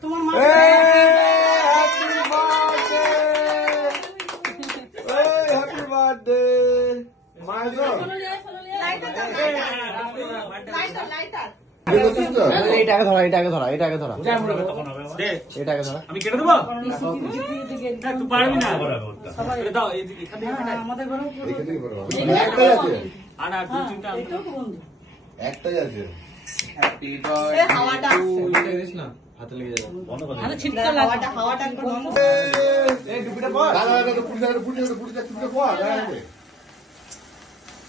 তোমার মা happy birthday এটাকে ধরা এটাকে ধরা এটাকে ধরা এটাকে ধরা আমি কেটে দেবো তুই পারবি না দাও আমাদের ঘরে একটাই আছে আর দুই তিনটা একটাই আছে হ্যাপি বার্থডে না হাতে লেগে যাবে বন্ধ করে আরে ছিটকা হাওয়াটা একটু বন্ধ এই টুপিটা পর দাদা দাদা পুড়ি পর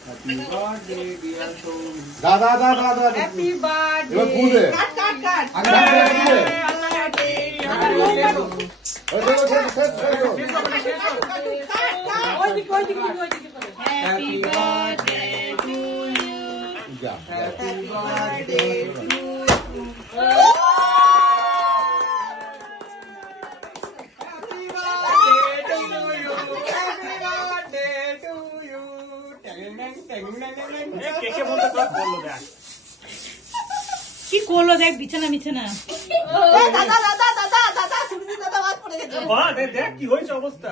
হ্যাপি বার্থডে ডিয়ার সোম দাদা দাদা দাদা হ্যাপি বার্থডে এবার পুড়ে কাট আগে happy birthday to you happy birthday to কেকে বলতে তোর বললো দেখ কি করলো দেখ বিছানা বিছানা বাহ দেখ কি হয়েছে অবস্থা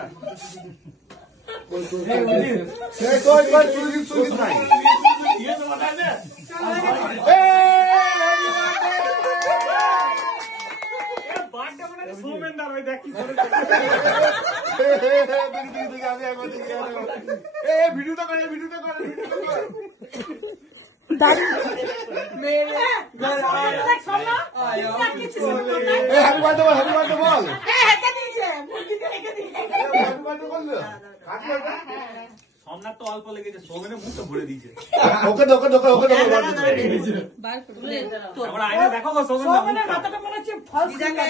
দিয়ে তো বাধা দে বার্থডে মানে সোমেন দার ওই দেখ কি করে ভিডিওটা করে হ্যাপি বার্থডে বল সোমনাথ তো অল্প লেগেছে সোমেনের মুখ তো ভরে দিয়েছে ওকে আমরা আয়না দেখো গো সোমেন মাথাটা মনে হচ্ছে ফলস আগে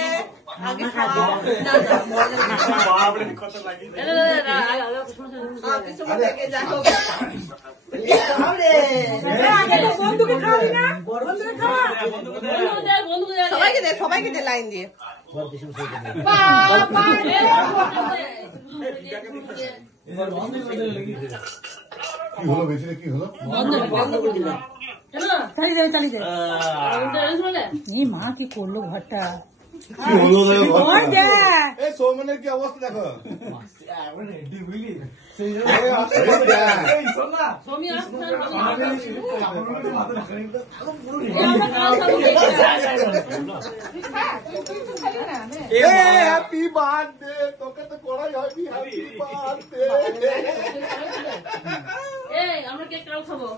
বাপরে কত লাগিয়েছে বন্ধুকে খাওয়াবি না বন্ধুকে খাওয়া সবাইকে দে লাইন দিয়ে কি হলো বেশি কি হলো চালিয়ে দে এই মা কি করলো ঘরটা কি হলো ওই দেখ এই সৌমেনের কি অবস্থা দেখো হ্যাপি বার্থডে তোকে তো করাই হয়নি হ্যাপি বার্থডে আমরা কেক খাবো